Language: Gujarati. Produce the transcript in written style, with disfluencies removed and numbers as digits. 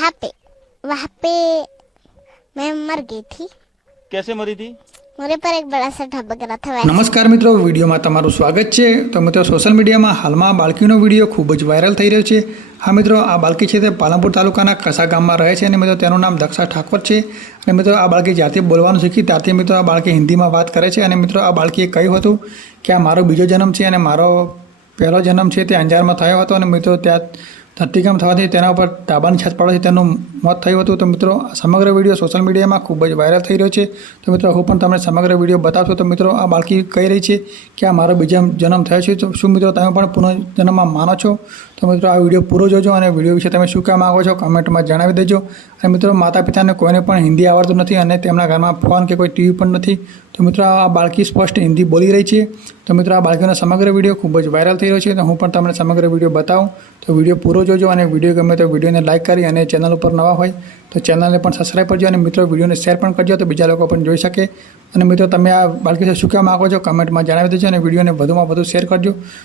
वहाँ पे मैं मर गई थी। कैसे मरी थी? मेरे पर एक बड़ा सा ढब्बा गिरा था वैसे। નમસ્કાર મિત્રો, વિડીયોમાં તમારું સ્વાગત છે। તો મિત્રો, સોશિયલ મીડિયામાં હાલમાં બાળકીનો વિડીયો ખૂબ જ વાયરલ થઈ રહ્યો છે। હા મિત્રો, આ બાળકી છે તે પાલનપુર તાલુકાના કસા ગામમાં રહે છે અને મિત્રો તેનું નામ દક્ષા ઠાકોર છે। અને મિત્રો, આ બાળકી જ્યારથી બોલવાનું શીખી ત્યારથી મિત્રો આ બાળકી હિન્દીમાં વાત કરે છે। અને મિત્રો, આ બાળકીએ કહ્યું હતું કે આ મારો બીજો જન્મ છે અને મારો પહેલો જન્મ છે તે અંજારમાં થયો હતો અને મિત્રો ત્યાં ધરતીકંપ થવાથી તેના ઉપર ડાબાની છત પડવાથી તેનું મોત થયું હતું। તો મિત્રો, સમગ્ર વિડીયો સોશિયલ મીડિયામાં ખૂબ જ વાયરલ થઈ રહ્યો છે। તો મિત્રો, હું પણ તમને સમગ્ર વિડીયો બતાવશો। તો મિત્રો, આ બાળકી કહી રહી છે કે આ મારો બીજો જન્મ થયો છે। તો શું મિત્રો તમે પણ પુનઃજન્મમાં માનો છો? તો મિત્રો, આ વિડીયો પૂરો જોજો અને વિડીયો વિશે તમે શું કહેવા માગો છો કમેન્ટમાં જણાવી દેજો। અને મિત્રો, માતા પિતાને કોઈને પણ હિન્દી આવડતું નથી અને તેમના ઘરમાં ફોન કે કોઈ ટીવી પણ નથી। તો મિત્રો, આ બાળકી સ્પષ્ટ હિન્દી બોલી રહી છે। તો મિત્રો, આ બાળકીનો સમગ્ર વિડીયો ખૂબ જ વાયરલ થઈ રહ્યો છે। તો હું પણ તમને સમગ્ર વિડીયો બતાવું। તો વિડીયો પૂરો જોજો અને વિડીયો ગમે તો વિડીયોને લાઇક કરી અને ચેનલ ઉપર નવા હોય તો ચેનલને પણ સબસ્ક્રાઈબ કરજો અને મિત્રો વિડીયોને શેર પણ કરજો તો બીજા લોકો પણ જોઈ શકે। અને મિત્રો, તમે આ બાળકી શું કહેવા માગો છો કમેન્ટમાં જણાવી દેજો અને વિડીયોને વધુમાં વધુ શેર કરજો।